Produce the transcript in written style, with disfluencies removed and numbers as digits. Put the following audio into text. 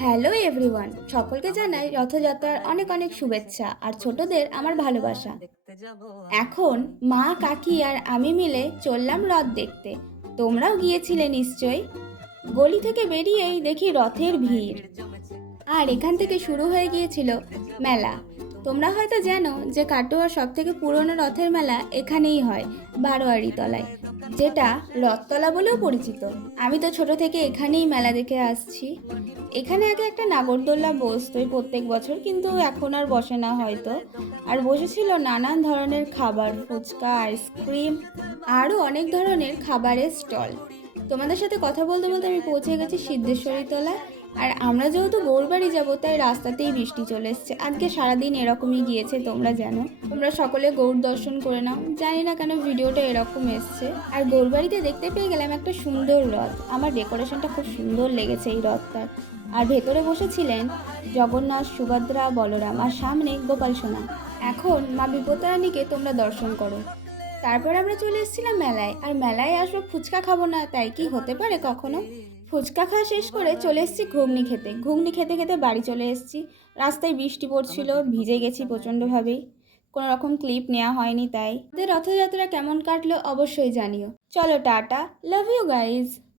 Hello everyone, সকলকে জানাই রথযাত্রার অনেক অনেক শুভেচ্ছা আর ছোটদের আমার ভালোবাসা। এখন মা, কাকি আর আমি মিলে চললাম রথ দেখতে। তোমরাও গিয়েছিলে নিশ্চয়ই। গলি থেকে বেরিয়েই দেখি রথের ভিড়, আর এখান থেকে শুরু হয়ে গিয়েছিল মেলা। তোমরা হয়তো জানো যে কাটোয়ার সব থেকে পুরনো রথের মেলা এখানেই হয়, বারোয়ারি তলায়, যেটা রথতলা বলেও পরিচিত। আমি তো ছোট থেকে এখানেই মেলা দেখে আসছি। এখানে আগে একটা নাগরদোল্লা বসতোই প্রত্যেক বছর, কিন্তু এখন আর বসে না হয়তো। আর বসেছিল নানান ধরনের খাবার, ফুচকা, আইসক্রিম, আরও অনেক ধরনের খাবারের স্টল। তোমাদের সাথে কথা বলতে বলতে আমি পৌঁছে গেছি সিদ্ধেশ্বরী তলায়। আর আমরা যেহেতু গৌরবাড়ি যাবো, তাই রাস্তাতেই বৃষ্টি চলে এসছে। আজকে সারাদিন এরকমই গিয়েছে, তোমরা জানো। তোমরা সকলে গৌর দর্শন করে নাও। জানি না কেন ভিডিওটা এরকম এসছে। আর গৌরবাড়িতে দেখতে পেয়ে গেলাম একটা সুন্দর রথ। আমার ডেকোরেশনটা খুব সুন্দর লেগেছে এই রথটার। আর ভেতরে বসেছিলেন জগন্নাথ, সুভদ্রা, বলরাম, আর সামনে গোপাল সোনা। এখন মা বিপত্তারানীকে তোমরা দর্শন করো। তারপর আমরা চলে এসেছিলাম মেলায়। আর মেলায় আসবো ফুচকা খাবো না, তাই কি হতে পারে কখনো? ফুচকা খাওয়া শেষ করে চলে এসেছি ঘুগনি খেতে। ঘুগনি খেতে খেতে বাড়ি চলে এসেছি। রাস্তায় বৃষ্টি পড়ছিল, ভিজে গেছি প্রচণ্ডভাবেই। কোনো রকম ক্লিপ নেওয়া হয়নি তাই। রথযাত্রা কেমন কাটলো অবশ্যই জানিও। চলো টাটা, লাভ ইউ গাইজ।